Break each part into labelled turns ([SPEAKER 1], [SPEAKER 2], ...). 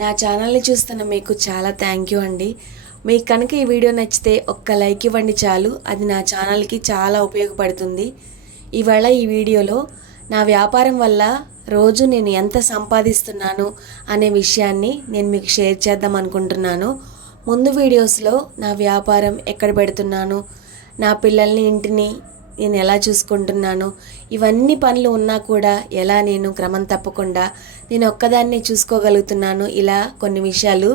[SPEAKER 1] నా ఛానల్ని చూస్తున్న మీకు చాలా థ్యాంక్ యూ అండి. మీకు కనుక ఈ వీడియో నచ్చితే ఒక్క లైక్ ఇవ్వండి చాలు. అది నా ఛానల్కి చాలా ఉపయోగపడుతుంది. ఇవాళ ఈ వీడియోలో నా వ్యాపారం వల్ల రోజు నేను ఎంత సంపాదిస్తున్నాను అనే విషయాన్ని నేను మీకు షేర్ చేద్దాం అనుకుంటున్నాను. ముందు వీడియోస్లో నా వ్యాపారం ఎక్కడ పెడుతున్నాను నా పిల్లల్ని ఇంటిని నేను ఎలా చూసుకుంటున్నాను ఇవన్నీ పనులు ఉన్నా కూడా ఎలా నేను క్రమం తప్పకుండా నేను ఒక్కదాన్నే చూసుకోగలుగుతున్నాను. ఇలా కొన్ని విషయాలు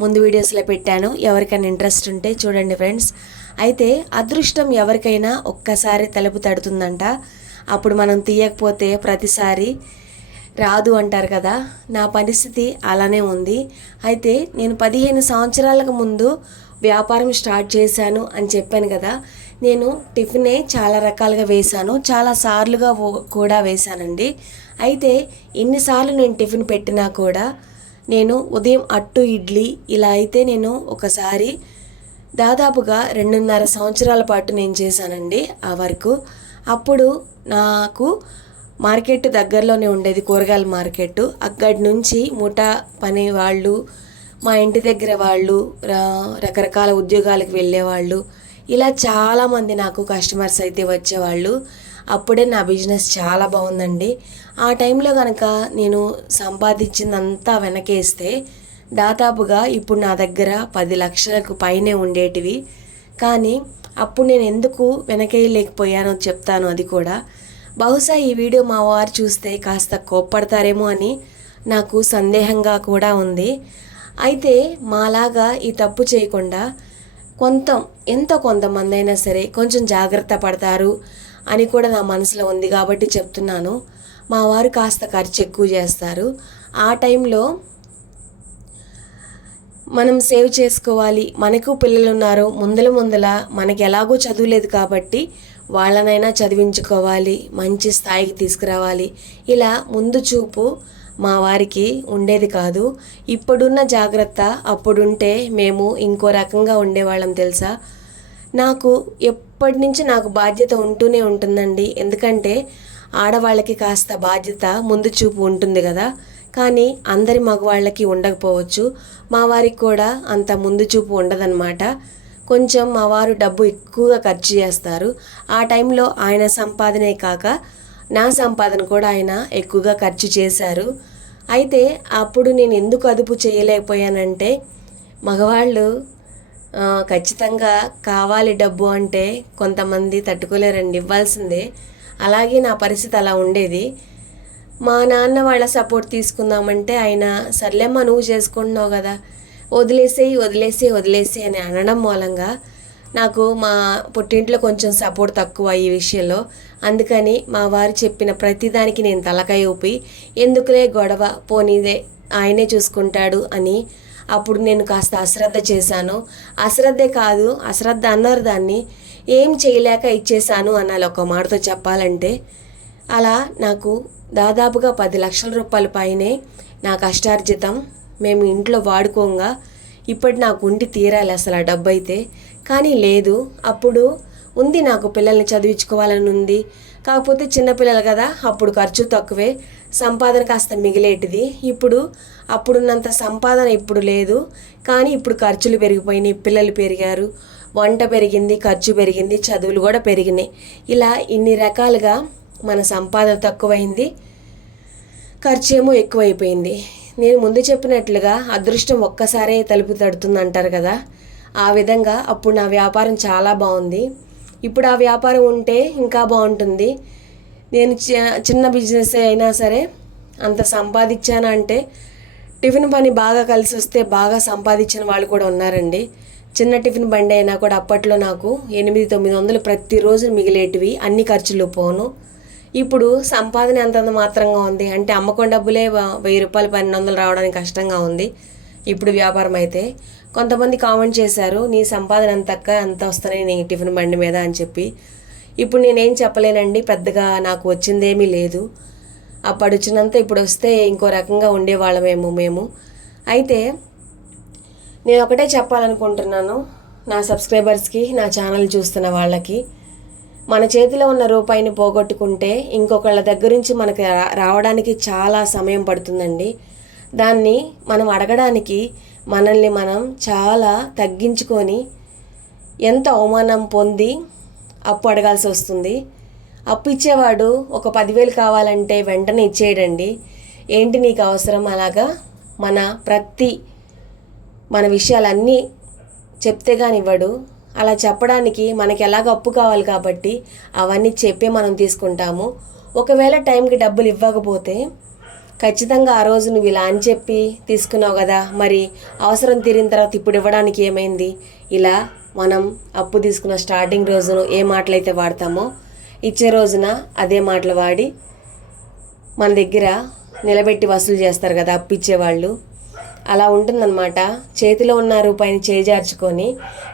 [SPEAKER 1] ముందు వీడియోస్లో పెట్టాను. ఎవరికైనా ఇంట్రెస్ట్ ఉంటే చూడండి ఫ్రెండ్స్. అయితే అదృష్టం ఎవరికైనా ఒక్కసారి తలుపు తడుతుందంట. అప్పుడు మనం తీయకపోతే ప్రతిసారి రాదు అంటారు కదా. నా పరిస్థితి అలానే ఉంది. అయితే నేను పదిహేను సంవత్సరాలకు ముందు వ్యాపారం స్టార్ట్ చేశాను అని చెప్పాను కదా. నేను టిఫినే చాలా రకాలుగా వేశాను. చాలా సార్లుగా కూడా వేశానండి. అయితే ఎన్నిసార్లు నేను టిఫిన్ పెట్టినా కూడా నేను ఉదయం అట్టు ఇడ్లీ ఇలా అయితే నేను ఒకసారి దాదాపుగా రెండున్నర సంవత్సరాల పాటు నేను చేశానండి ఆ వరకు. అప్పుడు నాకు మార్కెట్ దగ్గరలోనే ఉండేది కూరగాయల మార్కెట్. అక్కడి నుంచి ముఠా పని వాళ్ళు మా ఇంటి దగ్గర వాళ్ళు రకరకాల ఉద్యోగాలకు వెళ్ళేవాళ్ళు. ఇలా చాలామంది నాకు కస్టమర్స్ అయితే వచ్చేవాళ్ళు. అప్పుడే నా బిజినెస్ చాలా బాగుందండి. ఆ టైంలో కనుక నేను సంపాదించిందంతా వెనకేస్తే దాదాపుగా ఇప్పుడు నా దగ్గర పది లక్షలకు పైనే ఉండేటివి. కానీ అప్పుడు నేను ఎందుకు వెనకేయలేకపోయానో చెప్తాను అది కూడా. బహుశా ఈ వీడియో మా వారు చూస్తే కాస్త కోప్పడతారేమో అని నాకు సందేహంగా కూడా ఉంది. అయితే మాలాగా ఈ తప్పు చేయకుండా కొంత ఎంతో కొంతమంది అయినా సరే కొంచెం జాగ్రత్త పడతారు. అని కూడా నా మనసులో ఉంది కాబట్టి చెప్తున్నాను. మా వారు కాస్త ఖర్చు ఎక్కువ చేస్తారు. ఆ టైంలో మనం సేవ్ చేసుకోవాలి. మనకు పిల్లలు ఉన్నారు. ముందల ముందల మనకి ఎలాగో చదువులేదు కాబట్టి వాళ్ళనైనా చదివించుకోవాలి. మంచి స్థాయికి తీసుకురావాలి. ఇలా ముందు చూపు మా వారికి ఉండేది కాదు. ఇప్పుడున్న జాగ్రత్త అప్పుడుంటే మేము ఇంకో రకంగా ఉండేవాళ్ళం తెలుసా? నాకు ఇప్పటి నుంచి నాకు బాధ్యత ఉంటూనే ఉంటుందండి. ఎందుకంటే ఆడవాళ్ళకి కాస్త బాధ్యత ముందు చూపు ఉంటుంది కదా. కానీ అందరి మగవాళ్ళకి ఉండకపోవచ్చు. మా వారికి కూడా అంత ముందు చూపు ఉండదన్నమాట. కొంచెం మా వారు డబ్బు ఎక్కువగా ఖర్చు చేస్తారు. ఆ టైంలో ఆయన సంపాదనే కాక నా సంపాదన కూడా ఆయన ఎక్కువగా ఖర్చు చేశారు. అయితే అప్పుడు నేను ఎందుకు అదుపు చేయలేకపోయానంటే మగవాళ్ళు ఖచ్చితంగా కావాలి డబ్బు అంటే కొంతమంది తట్టుకోలేరండి ఇవ్వాల్సిందే. అలాగే నా పరిస్థితి అలా ఉండేది. మా నాన్న వాళ్ళ సపోర్ట్ తీసుకుందామంటే ఆయన సర్లేమ్మా నువ్వు చేసుకుంటున్నావు కదా వదిలేసేయి వదిలేసి వదిలేసి అని అనడం మూలంగా నాకు మా పుట్టింట్లో కొంచెం సపోర్ట్ తక్కువ ఈ విషయంలో. అందుకని మా వారు చెప్పిన ప్రతిదానికి నేను తలకాయ ఊపి ఎందుకులే గొడవ పోనీదే ఆయనే చూసుకుంటాడు అని అప్పుడు నేను కాస్త అశ్రద్ధ చేశాను. అశ్రద్ధే కాదు అశ్రద్ధ అన్నారు దాన్ని. ఏం చేయలేక ఇచ్చేశాను అనాలి ఒక మాటతో చెప్పాలంటే. అలా నాకు దాదాపుగా పది లక్షల రూపాయల పైనే నా కష్టార్జితం మేము ఇంట్లో వాడుకోగా. ఇప్పటి నాకు ఉండి తీరాలి అసలు ఆ డబ్బు అయితే కానీ లేదు అప్పుడు ఉంది నాకు పిల్లల్ని చదివించుకోవాలని ఉంది. కాకపోతే చిన్నపిల్లలు కదా అప్పుడు ఖర్చు తక్కువే. సంపాదన కాస్త మిగిలేటిది. ఇప్పుడు అప్పుడున్నంత సంపాదన ఇప్పుడు లేదు. కానీ ఇప్పుడు ఖర్చులు పెరిగిపోయినాయి పిల్లలు పెరిగారు వంట పెరిగింది ఖర్చు పెరిగింది చదువులు కూడా పెరిగినాయి. ఇలా ఇన్ని రకాలుగా మన సంపాదన తక్కువైంది ఖర్చు ఏమో ఎక్కువైపోయింది. నేను ముందు చెప్పినట్లుగా అదృష్టం ఒక్కసారే తలుపు తడుతుంది అంటారు కదా. ఆ విధంగా అప్పుడు నా వ్యాపారం చాలా బాగుంది. ఇప్పుడు ఆ వ్యాపారం ఉంటే ఇంకా బాగుంటుంది. నేను చి- చిన్న బిజినెస్ అయినా సరే అంత సంపాదించాను అంటే టిఫిన్ పని బాగా కలిసి వస్తే బాగా సంపాదించిన వాళ్ళు కూడా ఉన్నారండి. చిన్న టిఫిన్ బండి అయినా కూడా అప్పట్లో నాకు ఎనిమిది తొమ్మిది వందలు ప్రతిరోజు మిగిలేటివి అన్ని ఖర్చులు పోను. ఇప్పుడు సంపాదన అంతంత మాత్రంగా ఉంది? అంటే అమ్మకం డబ్బులే వెయ్యి రూపాయలు పన్నెండు వందలు రావడానికి కష్టంగా ఉంది ఇప్పుడు వ్యాపారం అయితే. కొంతమంది కామెంట్ చేశారు నీ సంపాదన ఎంత అంత వస్తున్నాయి నీ టిఫిన్ బండి మీద? అని చెప్పి. ఇప్పుడు నేనేం చెప్పలేనండి పెద్దగా నాకు వచ్చిందేమీ లేదు. అప్పుడు వచ్చినంత ఇప్పుడు వస్తే ఇంకో రకంగా ఉండేవాళ్ళమేమో మేము. అయితే నేను ఒకటే చెప్పాలనుకుంటున్నాను నా సబ్స్క్రైబర్స్కి నా ఛానల్ చూస్తున్న వాళ్ళకి. మన చేతిలో ఉన్న రూపాయిని పోగొట్టుకుంటే ఇంకొకళ్ళ దగ్గర నుంచి మనకి రా- రావడానికి చాలా సమయం పడుతుందండి. దాన్ని మనం అడగడానికి మనల్ని మనం చాలా తగ్గించుకొని ఎంత అవమానం పొంది అప్పు అడగాల్సి వస్తుంది. అప్పు ఇచ్చేవాడు ఒక పదివేలు కావాలంటే వెంటనే ఇచ్చేయడండి. ఏంటి నీకు అవసరం? అలాగా మన ప్రతి మన విషయాలన్నీ చెప్తే కానీ ఇవ్వడు అలా చెప్పడానికి మనకి ఎలాగ అప్పు కావాలి కాబట్టి అవన్నీ చెప్పే మనం తీసుకుంటాము. ఒకవేళ టైంకి డబ్బులు ఇవ్వకపోతే ఖచ్చితంగా ఆ రోజు నువ్వు ఇలా అని చెప్పి తీసుకున్నావు కదా. మరి అవసరం తీరిన తర్వాత ఇప్పుడు ఇవ్వడానికి ఏమైంది? ఇలా మనం అప్పు తీసుకున్న స్టార్టింగ్ రోజును ఏ మాటలైతే వాడతామో ఇచ్చే రోజున అదే మాటలు వాడి మన దగ్గర నిలబెట్టి వసూలు చేస్తారు కదా అప్పు ఇచ్చేవాళ్ళు. అలా ఉంటుందన్నమాట. చేతిలో ఉన్న రూపాయిని చేజార్చుకొని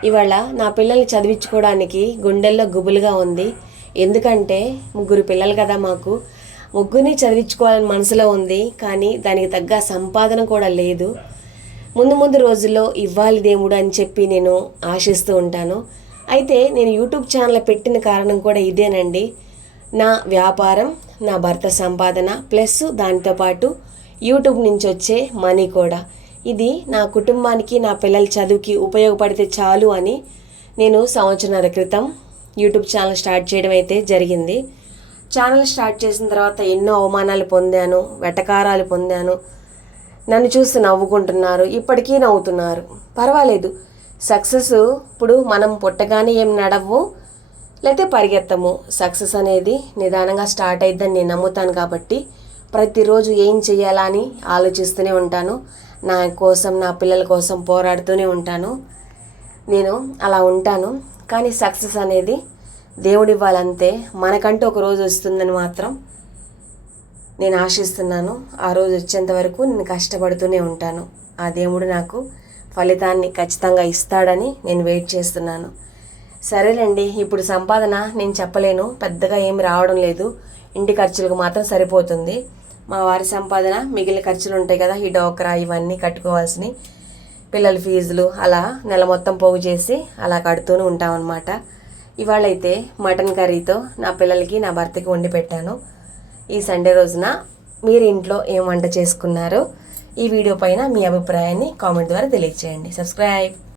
[SPEAKER 1] ఇవాళ నా పిల్లల్ని చదివించుకోవడానికి గుండెల్లో గుబులుగా ఉంది. ఎందుకంటే ముగ్గురు పిల్లలు కదా మాకు. ముగ్గురిని చదివించుకోవాలని మనసులో ఉంది. కానీ దానికి తగ్గ సంపాదన కూడా లేదు. ముందు ముందు రోజుల్లో ఇవ్వాలి దేవుడు అని చెప్పి నేను ఆశిస్తూ ఉంటాను. అయితే నేను యూట్యూబ్ ఛానల్ పెట్టిన కారణం కూడా ఇదేనండి. నా వ్యాపారం నా భర్త సంపాదన ప్లస్ దానితో పాటు యూట్యూబ్ నుంచి వచ్చే మనీ కూడా. ఇది నా కుటుంబానికి నా పిల్లల చదువుకి ఉపయోగపడితే చాలు అని నేను సంవత్సరాల క్రితం యూట్యూబ్ ఛానల్ స్టార్ట్ చేయడం అయితే జరిగింది. ఛానల్ స్టార్ట్ చేసిన తర్వాత ఎన్నో అవమానాలు పొందాను వెటకారాలు పొందాను. నన్ను చూసి నవ్వుకుంటున్నారు. ఇప్పటికీ నవ్వుతున్నారు. పర్వాలేదు. సక్సెస్ ఇప్పుడు మనం పుట్టగానే ఏం నడవు లేకపోతే పరిగెత్తము. సక్సెస్ అనేది నిదానంగా స్టార్ట్ అయిద్దని నేను నమ్ముతాను కాబట్టి ప్రతిరోజు ఏం చేయాలా అని ఆలోచిస్తూనే ఉంటాను. నా కోసం నా పిల్లల కోసం పోరాడుతూనే ఉంటాను. నేను అలా ఉంటాను. కానీ సక్సెస్ అనేది దేవుడివ్వాలంతే. మనకంటూ ఒక రోజు వస్తుందని మాత్రం నేను ఆశిస్తున్నాను ఆ రోజు వచ్చేంత వరకు నేను కష్టపడుతూనే ఉంటాను. ఆ దేవుడు నాకు ఫలితాన్ని ఖచ్చితంగా ఇస్తాడని నేను వెయిట్ చేస్తున్నాను. సరేనండి ఇప్పుడు సంపాదన నేను చెప్పలేను పెద్దగా ఏమి రావడం లేదు. ఇంటి ఖర్చులకు మాత్రం సరిపోతుంది. మా వారి సంపాదన మిగిలిన ఖర్చులు ఉంటాయి కదా ఈ డోక్రా ఇవన్నీ కట్టుకోవాల్సినవి. పిల్లల ఫీజులు అలా నెల మొత్తం పోగు చేసి అలా కడుతూనే ఉంటామన్నమాట. ఇవాళైతే మటన్ కర్రీతో నా పిల్లలకి నా భర్తకి వండి పెట్టాను. ఈ సండే రోజున మీరు ఇంట్లో ఏం వంట చేసుకున్నారు ఈ వీడియో పైన మీ అభిప్రాయాన్ని కామెంట్ ద్వారా తెలియజేయండి. సబ్స్క్రైబ్